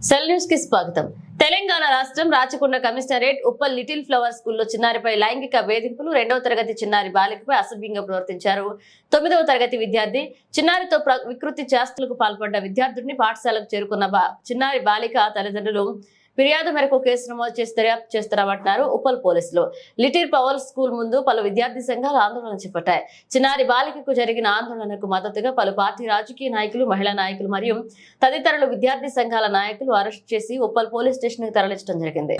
Cell news కి స్వాగతం. తెలంగాణ రాష్ట్రం Rachakonda commissionerate Uppal little flower స్కూల్లో చిన్నారిపై లైంగిక వేధింపులు. 2వ తరగతి చిన్నారి బాలికపై అసభ్యంగా ప్రవర్తించారు. 9వ తరగతి విద్యార్థి చిన్నారితో వికృతి చేష్టలకు పాల్పడ్డ విద్యార్థుడిని పాఠశాలకు చేరుకున్న చిన్నారి బాలిక తల్లిదండ్రులు ఫిర్యాదు మేరకు కేసు నమోదు చేసి దర్యాప్తు చేస్తున్నామంటున్నారు ఉప్పల్ పోలీసులు. లిటిల్ ఫ్లవర్ స్కూల్ ముందు పలు విద్యార్థి సంఘాలు ఆందోళన చేపట్టాయి. చిన్నారి బాలికకు జరిగిన ఆందోళనకు మద్దతుగా పలు పార్టీ రాజకీయ నాయకులు, మహిళా నాయకులు మరియు తదితరులు విద్యార్థి సంఘాల నాయకులు అరెస్ట్ చేసి ఉప్పల్ పోలీస్ స్టేషన్ కు తరలించడం జరిగింది.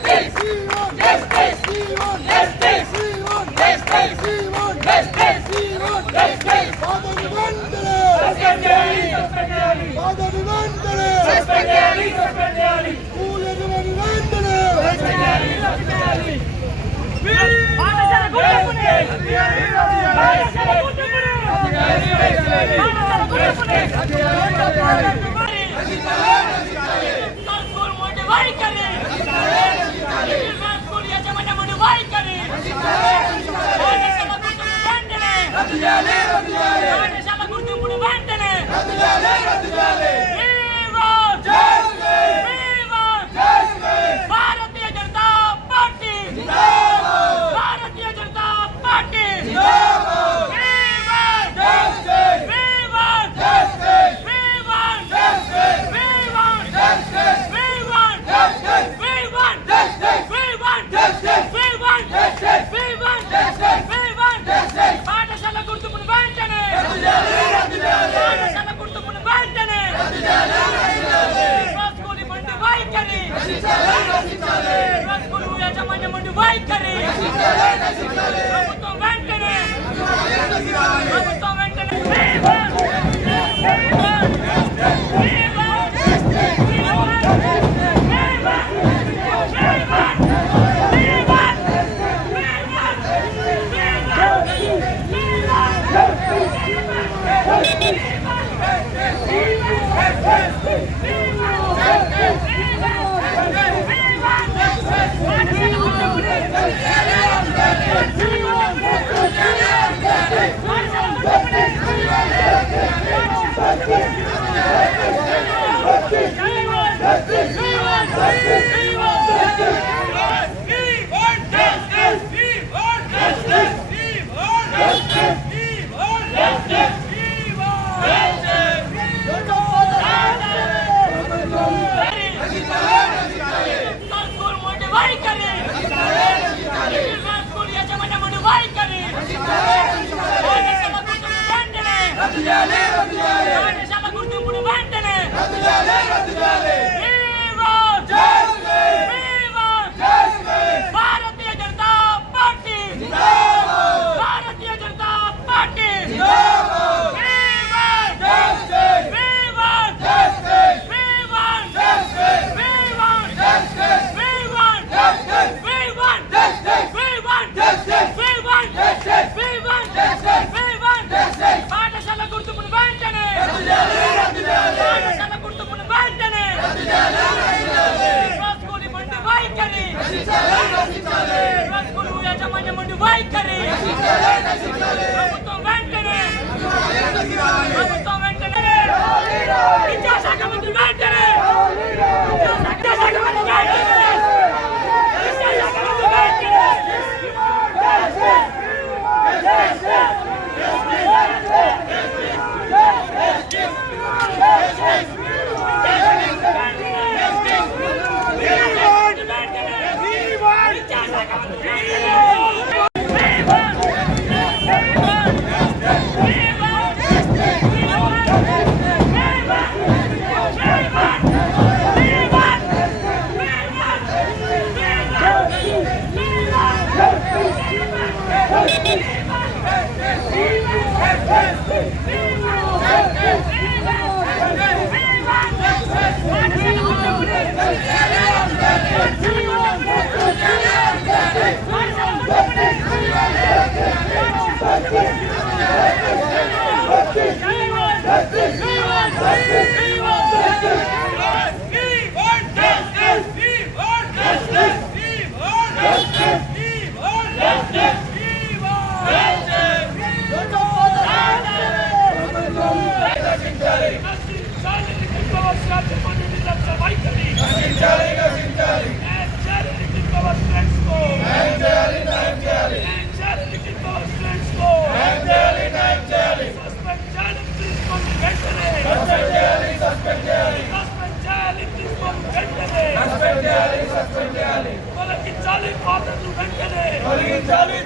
తొలగించాలి పాత్రలు వెంటనే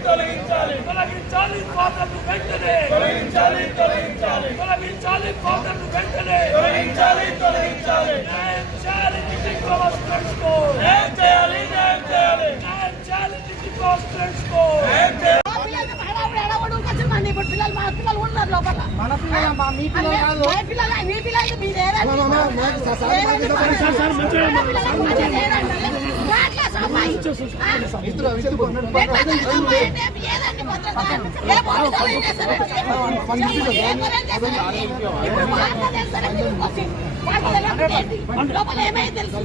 తొలగించాలి పాత్రలు వెంటనే తొలగించాలి పాత్రలు వెంటనే న్యాయం చేయాలి డిస్ట్రిక్ట్ పవర్ స్టూడెంట్స్ కు న్యాయం చేయాలి డిస్ట్రిక్ట్ పవర్ స్టూడెంట్స్ కు పిల్లలు మా పిల్లలు ఉన్నారు లోపల మన పిల్లలు మీ పిల్లలు కాదు మీ పిల్లలు లోపల ఏమైంది తెలుసు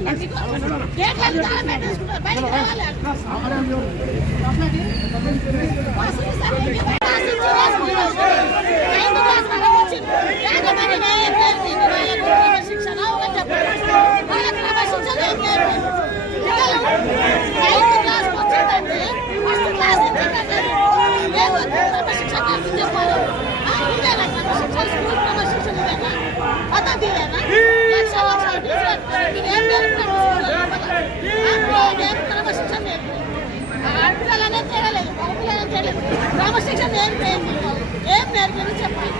శిక్షణ ఆడపిల్లలనే చేయలేదు మగపిల్లలని చేయలేదు క్రమశిక్షణ ఏం నేర్పి చెప్పాలి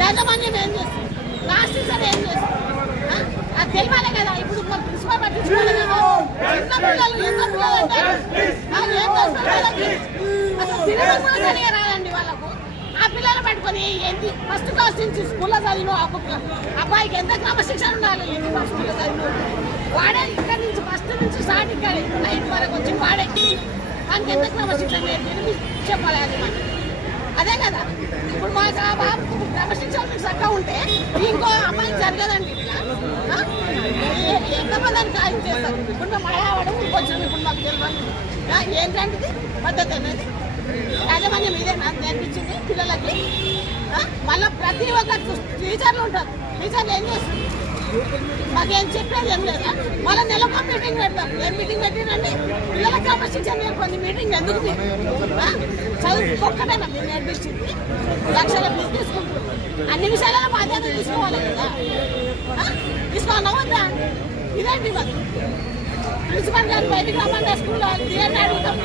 యాజమాన్యం ఏం చేస్తుంది లాస్ట్ సార్ ఏం చేస్తుంది అది తెలియాలి కదా ఇప్పుడు ప్రిన్సిపల్ పట్టించుకోవాలి కదా చిన్న పిల్లలు అంటే ఏం చేస్తారు వాళ్ళకి అసలు సిలబస్ కూడా సరిగా రాదండి వాళ్ళకు ఆ పిల్లలు పట్టుకొని ఏంటి ఫస్ట్ క్లాస్ నుంచి స్కూల్లో చదివిన అబ్బాయికి ఎంత క్రమశిక్షణ ఉండాలి స్కూల్లో చదివిన వాడే ఇక్కడ నుంచి ఫస్ట్ నుంచి స్టార్ట్ ఇక్కడ 9 వరకు వచ్చి వాడే దానికి ఎంత క్రమశిక్షణ నేర్పి చెప్పాలి అది మనకి అదే కదా ఇప్పుడు మాకు ఆ బాబు క్రమశిక్షణ మీకు చక్కగా ఉంటే ఇంకో అమ్మాయికి జరగదండి ఇట్లా ఎంతమంది ఖాయం చేస్తారు ఇప్పుడు మేము మలయాళం ఇంకొచ్చాం ఇప్పుడు మాకు తెలియదు ఏంటంటే పద్ధతి అనేది యాజమాన్యం ఇదే నాకు నేర్పించింది పిల్లలకి మళ్ళీ ప్రతి ఒక్క టీచర్లు ఉంటారు టీచర్లు ఏం చేస్తారు మాకేం చెప్పేది ఏం లేదా మళ్ళీ నెలకు మీటింగ్ పెడతాం ఏం మీటింగ్ పెట్టినండి పిల్లల క్రమశిక్షణ నేర్పండి మీటింగ్ ఎందుకు చదువు ఒక్కటేనా మీరు నేర్పించింది లక్షల ఫీజు తీసుకుంటారు అన్ని విషయాలలో బాధ్యత తీసుకోవాలి కదా తీసుకోవాలా వద్దా ఇదేంటి మరి ప్రిన్సిపల్ గారు బయటకు రమ్మంటే స్కూల్లో తీయండి అడుగుతాం